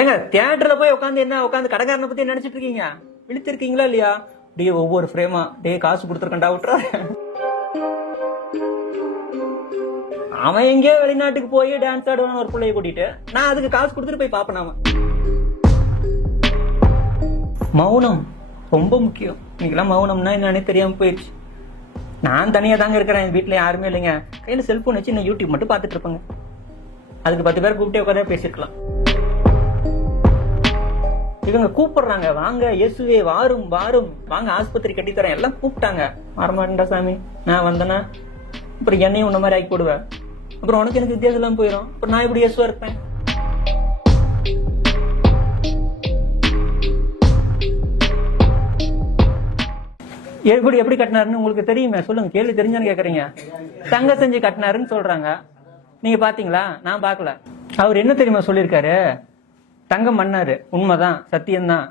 ஏங்க தியேட்டர்ல போய் உட்காந்து கடைக்காரனை பத்தி நினைச்சிட்டு இருக்கீங்க? விழித்திருக்கீங்களா இல்லையா? டே ஒவ்வொரு ஃப்ரேமா டே காசு கொடுத்துருக்கண்டா விட்டுறா. அவன் எங்கேயோ வெளிநாட்டுக்கு போய் டான்ஸ் ஆடுவான ஒரு பிள்ளைய கூட்டிட்டு நான் அதுக்கு காசு கொடுத்துட்டு போய் பாப்பேன். மௌனம் ரொம்ப முக்கியம். இன்னைக்கெல்லாம் மௌனம்னா என்னன்னே தெரியாம போயிடுச்சு. நான் தனியா தாங்க இருக்கிறேன், என் வீட்டுல யாருமே இல்லைங்க. கையில செல்போன் வச்சு நான் யூடியூப் மட்டும் பாத்துட்டு இருப்பேங்க. அதுக்கு 10 பேர் கூப்பிட்டே உட்காந்து பேசிருக்கலாம். இவங்க கூப்பிடுறாங்க, வாங்க இயேசுவே வாரும் வாரும், வாங்க ஆஸ்பத்திரி கட்டித்தரேன், எல்லாம் கூப்பிட்டாங்க. வரமாட்டா சாமி, நான் வந்தேன்னா அப்புறம் என்னையும் உன்ன மாதிரி ஆக்கி போடுவேன். அப்புறம் உனக்கு எனக்கு வித்தியாசம் எல்லாம் போயிடும். அப்புறம் நான் எப்படி இயேசுவா இருப்பேன்? எப்படி கட்டினாருன்னு உங்களுக்கு தெரியுமே, சொல்லுங்க. கேள்வி தெரிஞ்சான்னு கேக்குறீங்க. தங்க செஞ்சு கட்டினாருன்னு சொல்றாங்க. நீங்க பாத்தீங்களா? நான் பாக்கல. அவர் என்ன தெரியுமா சொல்லியிருக்காரு? தங்கம் பண்ணாரு, உண்மைதான், சத்தியம்தான்.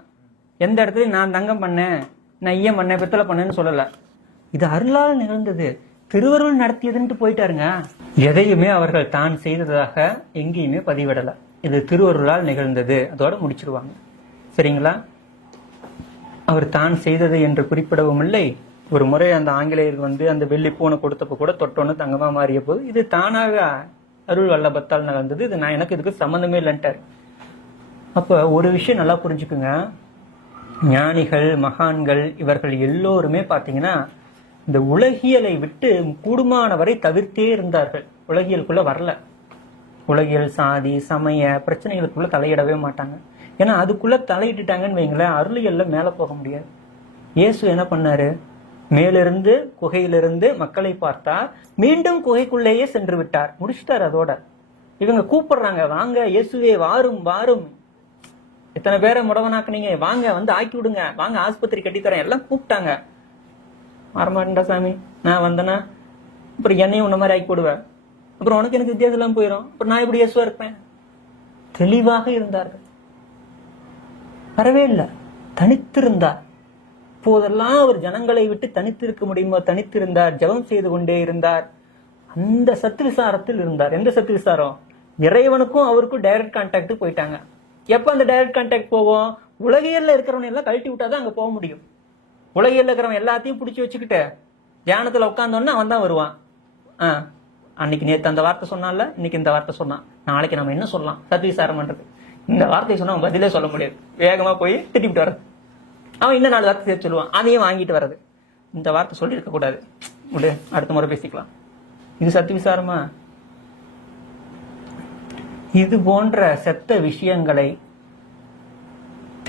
எந்த இடத்துலயும் நான் தங்கம் பண்ணேன், நான் ஈயம் பண்ணேன், பித்தளை பண்ணேன்னு சொல்லல. இது அருளால் நிகழ்ந்தது, திருவருள் நடத்தியதுன்ட்டு போயிட்டாருங்க. எதையுமே அவர்கள் தான் செய்ததாக எங்கேயுமே பதிவிடல. இது திருவருளால் நிகழ்ந்தது, அதோட முடிச்சிருவாங்க. சரிங்களா? அவர் தான் செய்தது என்று குறிப்பிடவும் இல்லை. ஒரு முறை அந்த ஆங்கிலேயர் அந்த வெள்ளி பூனை கொடுத்தப்ப கூட தொட்டோன்னு தங்கமா மாறிய போது இது தானாக அருள் வல்லபத்தால் நடந்தது, இது நான் எனக்கு இதுக்கு சம்பந்தமே இல்லைன்ட்டார். அப்ப ஒரு விஷயம் நல்லா புரிஞ்சுக்குங்க. ஞானிகள், மகான்கள் இவர்கள் எல்லோருமே பாத்தீங்கன்னா இந்த உலகியலை விட்டு கூடுமான வரை தவிர்த்தே இருந்தார்கள். உலகியலுக்குள்ள வரல. உலகியல், சாதி, சமய பிரச்சனைகளுக்குள்ள தலையிடவே மாட்டாங்க. ஏன்னா அதுக்குள்ள தலையிட்டுட்டாங்கன்னு வைங்களேன், அருளியல்ல மேல போக முடியாது. இயேசு என்ன பண்ணாரு? மேலிருந்து குகையிலிருந்து மக்களை பார்த்தார், மீண்டும் குகைக்குள்ளேயே சென்று விட்டார், முடிச்சிட்டார். அதோட இவங்க கூப்பிடுறாங்க, வாங்க இயேசுவே வாரும் வாரும், இத்தனை பேரை முடவனாக்குனீங்க, வாங்க வந்து ஆக்கி விடுங்க, வாங்க ஆஸ்பத்திரி கட்டித்தரேன், எல்லாம் கூப்பிட்டாங்க. வரமாட்டா சாமி, நான் வந்தேன்னா அப்புறம் என்னையும் உன்ன மாதிரி ஆக்கி விடுவேன். அப்புறம் உனக்கு எனக்கு வித்தியாசம் எல்லாம் போயிடும். அப்புறம் நான் எப்படி இயேசுவா இருப்பேன்? தெளிவாக இருந்தார்கள். வரவே இல்லை, தனித்திருந்தார். இப்போதெல்லாம் அவர் ஜனங்களை விட்டு தனித்திருக்க முடியுமோ தனித்திருந்தார், ஜெபம் செய்து கொண்டே இருந்தார். அந்த சத்து விசாரத்தில் இருந்தார். எந்த சத்து விசாரம்? இறைவனுக்கும் அவருக்கும் டைரக்ட் கான்டாக்ட் போயிட்டாங்க. எப்ப அந்த டைரக்ட் கான்டாக்ட் போவோம்? உலகியல்ல இருக்கிறவன் எல்லாம் கழட்டி விட்டாதான் அங்க போக முடியும். உலகியல்ல இருக்கிறவன் எல்லாத்தையும் பிடிச்சி வச்சுக்கிட்டு தியானத்துல உட்கார்ந்தோன்னா அவன் தான் வருவான். அன்னைக்கு நேற்று அந்த வார்த்தை சொன்னால, இன்னைக்கு இந்த வார்த்தை சொன்னான், நாளைக்கு நம்ம என்ன சொல்லலாம்? சத்து விசாரம் பண்றது. இந்த வார்த்தையை சொன்னா அவன் பதிலே சொல்ல முடியாது, வேகமா போய் திட்டிவிட்டு வர்றது. அவன் இன்னும் 4 வார்த்தை சேர்த்து சொல்லுவான், அதையும் வாங்கிட்டு வர்றது. இந்த வார்த்தை சொல்லியிருக்க கூடாது, விடு, அடுத்த முறை பேசிக்கலாம். இது சத்து விசாரமா? இது போன்ற செத்த விஷயங்களை,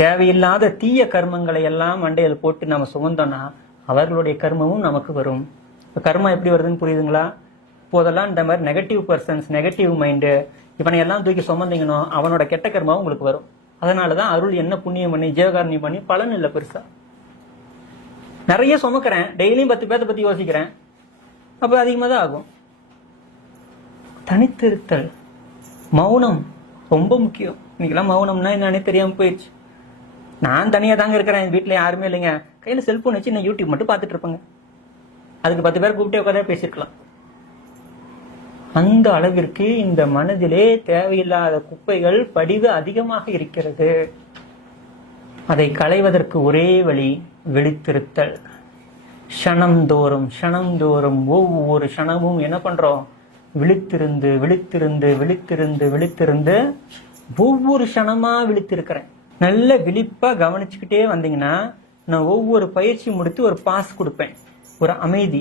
தேவையில்லாத தீய கர்மங்களை எல்லாம் மண்டையில் போட்டு நம்ம சுமந்தோம்னா அவர்களுடைய கர்மமும் நமக்கு வரும். இப்ப கர்மம் எப்படி வருதுன்னு புரியுதுங்களா? இப்போதெல்லாம் இந்த மாதிரி நெகட்டிவ் பர்சன்ஸ், நெகட்டிவ் மைண்டு, இவனை எல்லாம் தூக்கி சுமந்தீங்கன்னா அவனோட கெட்ட கர்மாவும் உங்களுக்கு வரும். அதனாலதான் அருள் என்ன புண்ணியம் பண்ணி ஜீவகாரணியம் பண்ணி பலன் இல்லை பெருசா. நிறைய சுமக்கிறேன், டெய்லியும் 10 பேர்த்த பத்தி யோசிக்கிறேன், அப்ப அதிகமா தான் ஆகும். தனித்திருத்தல், மௌனம் ரொம்ப முக்கியம். இன்னைக்கெல்லாம் மௌனம்னா என்னன்னே தெரியாம போயிடுச்சு. நான் தனியா தாங்க இருக்கிறேன், என் வீட்டுல யாருமே இல்லைங்க. கையில செல்போன் வச்சு நான் யூடியூப் மட்டும் பாத்துட்டு இருப்பேங்க. அதுக்கு 10 பேர் கூப்பிட்டே உட்காந்து பேசிருக்கலாம். அந்த அளவிற்கு இந்த மனதிலே தேவையில்லாத குப்பைகள் படிவு அதிகமாக இருக்கிறது. அதை களைவதற்கு ஒரே வழி விழித்திருத்தல். க்ஷணந்தோறும் ஒவ்வொரு க்ஷணமும் என்ன பண்றோம்? விழித்திருந்து விழித்திருந்து விழித்திருந்து விழித்திருந்து ஒவ்வொரு க்ஷணமா விழித்திருக்கிறேன். நல்ல விழிப்பா கவனிச்சுக்கிட்டே வந்தீங்கன்னா நான் ஒவ்வொரு பயிற்சி முடித்து ஒரு பாஸ் கொடுப்பேன், ஒரு அமைதி.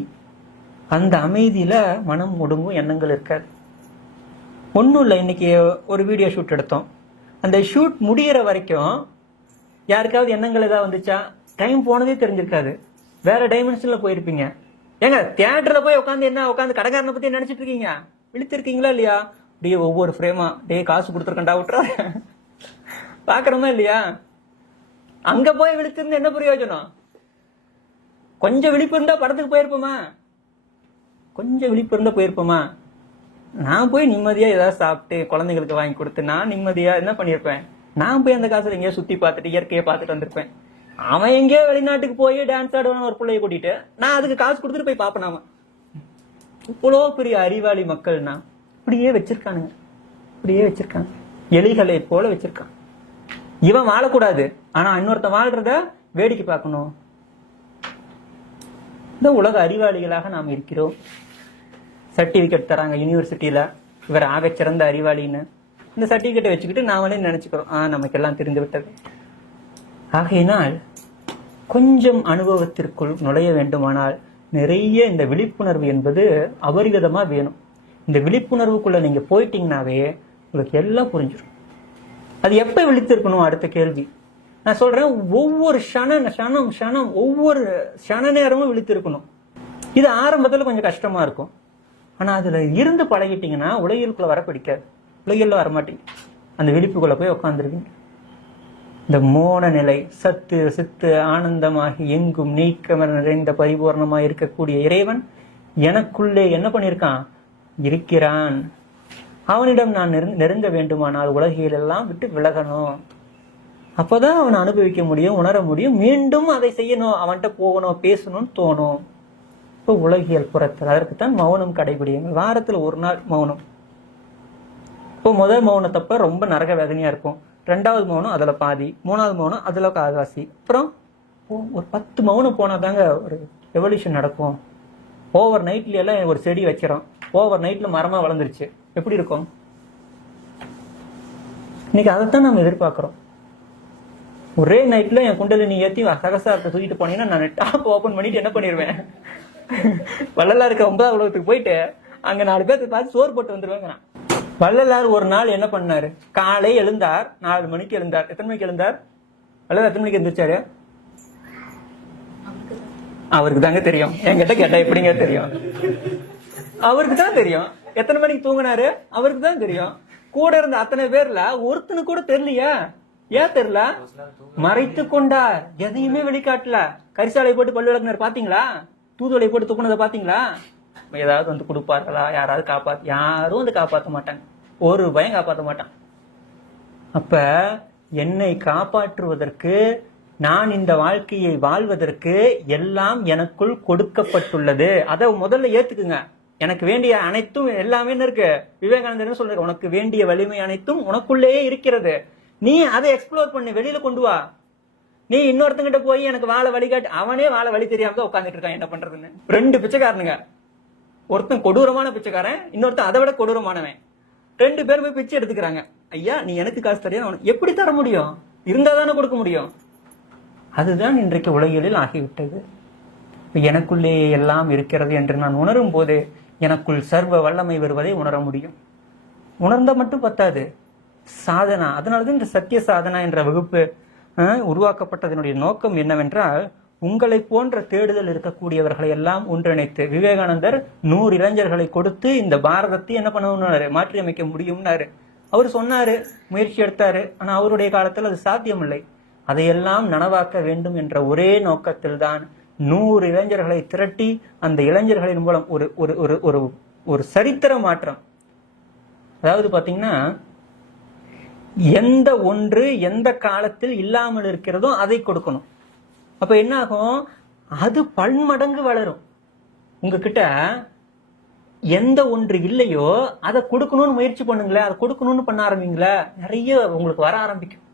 அந்த அமைதியில மனம் ஒடுங்கும், எண்ணங்கள் இருக்காது. ஒன்றும் இல்லை, இன்னைக்கு ஒரு வீடியோ ஷூட் எடுத்தோம். அந்த ஷூட் முடிகிற வரைக்கும் யாருக்காவது எண்ணங்கள் ஏதாவது வந்துச்சா? டைம் போனதே தெரிஞ்சிருக்காது, வேற டைமென்ஷன்ல போயிருப்பீங்க. ஏங்க தியேட்டர்ல போய் உட்காந்து கடைக்காரனை பத்தி நினைச்சிட்டு இருக்கீங்க? விழித்திருக்கீங்களா இல்லையா? டே ஒவ்வொரு ஃப்ரேமா டே காசு கொடுத்துருக்கண்டா விட்டுறா, பாக்குறோமா இல்லையா? அங்க போய் விழித்திருந்து என்ன பிரயோஜனம்? கொஞ்சம் விழிப்பு இருந்தா படத்துக்கு போயிருப்போமா? கொஞ்சம் விழிப்பு இருந்தா போயிருப்போமா? நான் போய் நிம்மதியா ஏதாவது சாப்பிட்டு குழந்தைங்களுக்கு வாங்கி கொடுத்து நான் நிம்மதியா என்ன பண்ணிருப்பேன்? நான் போய் அந்த காசுல எங்கேயோ சுத்தி பார்த்துட்டு இயற்கையை பார்த்துட்டு வந்திருப்பேன். அவன் எங்கேயோ வெளிநாட்டுக்கு போய் டான்ஸ் ஆடுவான ஒரு பிள்ளைய கூட்டிட்டு நான் அதுக்கு காசு கொடுத்துட்டு போய் பாப்பேன். நாம இவ்வளோ பெரிய அறிவாளி மக்கள்னா இப்படியே வச்சிருக்கானுங்க, இப்படியே வச்சிருக்காங்க, எலிகளை போல வச்சிருக்காங்க. இவன் வாழக்கூடாது, ஆனா இன்னொருத்தன் வாழ்றத வேடிக்கை பார்க்கணும். இந்த உலக அறிவாளிகளாக நாம் இருக்கிறோம். சர்டிபிகேட் தராங்க யூனிவர்சிட்டியில, இவர் ஆக சிறந்த அறிவாளின்னு. இந்த சர்டிபிகேட்டை வச்சுக்கிட்டு நாமளே நினைச்சுக்கிறோம், நமக்கெல்லாம் தெரிந்து விட்டது. ஆகையினால் கொஞ்சம் அனுபவத்திற்குள் நுழைய வேண்டுமானால் நிறைய இந்த விழிப்புணர்வு என்பது அபரிவிதமா வேணும். இந்த விழிப்புணர்வுக்குள்ள நீங்க போயிட்டீங்கன்னாவே உங்களுக்கு எல்லாம் புரிஞ்சிடும். அது எப்ப விழித்திருக்கணும் அடுத்த கேள்வி. நான் சொல்றேன், ஒவ்வொரு க்ஷணம் ஒவ்வொரு க்ஷண நேரமும் விழித்திருக்கணும். இது ஆரம்பத்துல கொஞ்சம் கஷ்டமா இருக்கும், ஆனா அதுல இருந்து பழகிட்டீங்கன்னா உலகிற்குள்ள வர பிடிக்காது, உலகில் வரமாட்டீங்க. அந்த விழிப்புக்குள்ள போய் உட்காந்துருவீங்க. இந்த மோன நிலை, சத்து சித்து ஆனந்தமாகி எங்கும் நீக்கமர நிறைந்த பரிபூர்ணமாக இருக்கக்கூடிய இறைவன் எனக்குள்ளே என்ன பண்ணியிருக்கான், இருக்கிறான். அவனிடம் நான் நெருங்க வேண்டுமானால் உலகில் எல்லாம் விட்டு விலகணும். அப்பதான் அவனை அனுபவிக்க முடியும், உணர முடியும். மீண்டும் அதை செய்யணும், அவன்கிட்ட போகணும், பேசணும்னு தோணும். இப்போ உலகியல் புறத்தில் அதற்குத்தான் மௌனம் கடைபிடியுங்கள். வாரத்துல ஒரு நாள் மௌனம். இப்போ முதல் மௌனத்தப்ப ரொம்ப நரக வேதனையா இருக்கும். ரெண்டாவது மௌனம் அதுல பாதி, மூணாவது மௌனம் அதுல கால்வாசி. அப்புறம் ஒரு 10 மௌனம் போனாதாங்க ஒரு ரெவல்யூஷன் நடக்கும். ஓவர் நைட்ல எல்லாம் ஒரு செடி வைக்கிறோம், ஓவர் நைட்ல மரமா வளர்ந்துருச்சு, எப்படி இருக்கும்? இன்னைக்கு அதைத்தான் நம்ம எதிர்பார்க்கிறோம். ஒரே நைட்ல என் குண்டலினி ஏத்தி சகசாரத்தை தூக்கிட்டு போனீங்கன்னா நான் டாப் ஓபன் பண்ணிட்டு என்ன பண்ணிடுவேன், வள்ளலார் இருக்க 9வது உலகத்துக்கு போயிட்டு அங்க 4 பேருக்கு பார்த்து சோறு போட்டு வந்துருவாங்க. வள்ளலார் ஒரு நாள் என்ன பண்ணாரு, காலை எழுந்தார், 4 மணிக்கு எழுந்தார். எத்தனை மணிக்கு எழுந்தார் வள்ளலார்? எத்தனை மணிக்கு எழுந்திருச்சாரு? அவருக்கு தாங்க தெரியும், என்கிட்ட கேட்டா எப்படிங்க தெரியும்? அவருக்கு தான் தெரியும். எத்தனை மணிக்கு தூங்கினாரு அவருக்கு தான் தெரியும். கூட இருந்த அத்தனை பேர்ல ஒருத்தனு கூட தெரியலையா? ஏன் தெரியல? மறைத்து கொண்டார், எதையுமே வெளிக்காட்டல. கரிசாலை போட்டு பல்லு விளக்குனார், பாத்தீங்களா? தூதுவளை போட்டு துப்புனதை பாத்தீங்களா? ஏதாவது வந்து கொடுப்பார்களா? யாராவது யாரும் வந்து காப்பாற்ற மாட்டாங்க, ஒரு பயம் காப்பாற்ற மாட்டான். அப்ப என்னை காப்பாற்றுவதற்கு, நான் இந்த வாழ்க்கையை வாழ்வதற்கு எல்லாம் எனக்குள் கொடுக்கப்பட்டுள்ளது. அதை முதல்ல ஏத்துக்குங்க. எனக்கு வேண்டிய அனைத்தும் எல்லாமே இருக்கு. விவேகானந்தர் சொல்றாரு, உனக்கு வேண்டிய வலிமை அனைத்தும் உனக்குள்ளேயே இருக்கிறது. நீ அதை எக்ஸ்ப்ளோர் பண்ணி வெளியில கொண்டு வா. நீ இன்னொருத்தங்கிட்ட போய் எனக்கு வாழ வழிகாட்டு, அவனே வாழ வழி தெரியாம தான் உட்காந்துட்டு இருக்கான். என்ன பண்றதுன்னு 2 பிச்சைக்காரனுங்க. ஒருத்தன் கொடூரமான பிச்சைக்காரன், இன்னொருத்தன் அதை விட கொடூரமானவன். 2 பேர் போய் பிச்சை எடுத்துக்கிறாங்க. ஐயா நீ எனக்கு காசு தரியா? எப்படி தர முடியும்? இருந்தா தானே கொடுக்க முடியும். அதுதான் இன்றைக்கு உலகியலில் ஆகிவிட்டது. எனக்குள்ளே எல்லாம் இருக்கிறது என்று நான் உணரும் போது எனக்குள் சர்வ வல்லமை வருவதை உணர முடியும். உணர்ந்த மட்டும் பத்தாது, சாதனா. அதனாலதான் இந்த சத்திய சாதனா என்ற வகுப்பு உருவாக்கப்பட்டதனுடைய நோக்கம் என்னவென்றால், உங்களை போன்ற தேடுதல் இருக்கக்கூடியவர்களை எல்லாம் ஒன்றிணைத்து, விவேகானந்தர் 100 இளைஞர்களை கொடுத்து இந்த பாரதத்தை என்ன பண்ணணும்னாரு, மாற்றி அமைக்க முடியும்னாரு. அவர் சொன்னாரு, முயற்சி எடுத்தாரு. ஆனா அவருடைய காலத்தில் அது சாத்தியமில்லை. அதையெல்லாம் நனவாக்க வேண்டும் என்ற ஒரே நோக்கத்தில் தான் 100 இளைஞர்களை திரட்டி அந்த இளைஞர்களின் மூலம் ஒரு ஒரு ஒரு ஒரு சரித்திர மாற்றம். அதாவது பாத்தீங்கன்னா, எந்த ஒன்று எந்த காலத்தில் இல்லாமல் இருக்கிறதோ அதை கொடுக்கணும். அப்ப என்ன ஆகும், அது பன்மடங்கு வளரும். உங்ககிட்ட எந்த ஒன்று இல்லையோ அதை கொடுக்கணும்னு முயற்சி பண்ணுங்களேன், அதை கொடுக்கணும்னு பண்ண ஆரம்பிங்களா, நிறைய உங்களுக்கு வர ஆரம்பிக்கும்,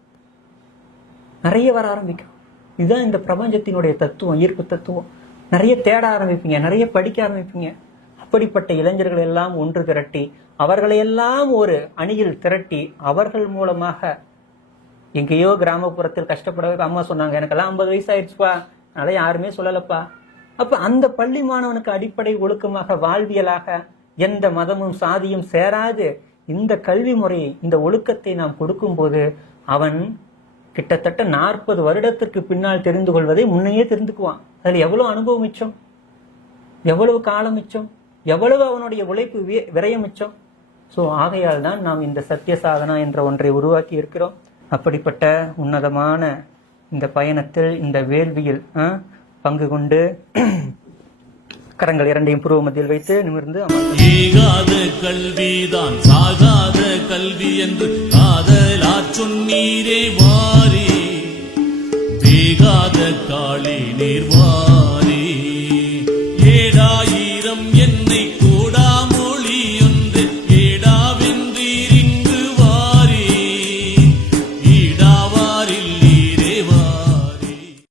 நிறைய வர ஆரம்பிக்கும். இதுதான் இந்த பிரபஞ்சத்தினுடைய தத்துவம், ஈர்ப்பு தத்துவம். நிறைய தேட ஆரம்பிப்பீங்க, நிறைய படிக்க ஆரம்பிப்பீங்க. அப்படிப்பட்ட இளைஞர்கள் எல்லாம் ஒன்று திரட்டி, அவர்களையெல்லாம் ஒரு அணியில் திரட்டி, அவர்கள் மூலமாக எங்கேயோ கிராமப்புறத்தில் கஷ்டப்பட, அம்மா சொன்னாங்க எனக்கெல்லாம் 50 வயசு ஆயிடுச்சுப்பா, அதை யாருமே சொல்லலப்பா. அப்ப அந்த பள்ளி மாணவனுக்கு அடிப்படை ஒழுக்கமாக, வாழ்வியலாக எந்த மதமும் சாதியும் சேராது இந்த கல்வி முறையை, இந்த ஒழுக்கத்தை நாம் கொடுக்கும் போது அவன் கிட்டத்தட்ட 40 வருடத்திற்கு பின்னால் தெரிந்து கொள்வதை முன்னையே தெரிந்துக்குவான். அதுல எவ்வளவு அனுபவம் மிச்சம், எவ்வளவு காலம் மிச்சம், எவ்வளவு அவனுடைய உழைப்பு விரயம் மிச்சம். சோ ஆகையால் தான் நாம் இந்த சத்திய சாதனா என்ற ஒன்றை உருவாக்கி இருக்கிறோம். அப்படிப்பட்ட உன்னதமான இந்த பயணத்தில், இந்த வேள்வியில் பங்கு கொண்டு கரங்கள் 2ஐயும் புருவ மத்தியில் வைத்து நிமிர்ந்து ஏகாத கல்விதான் சாகாத கல்வி என்று காதலா சொன்னீரே.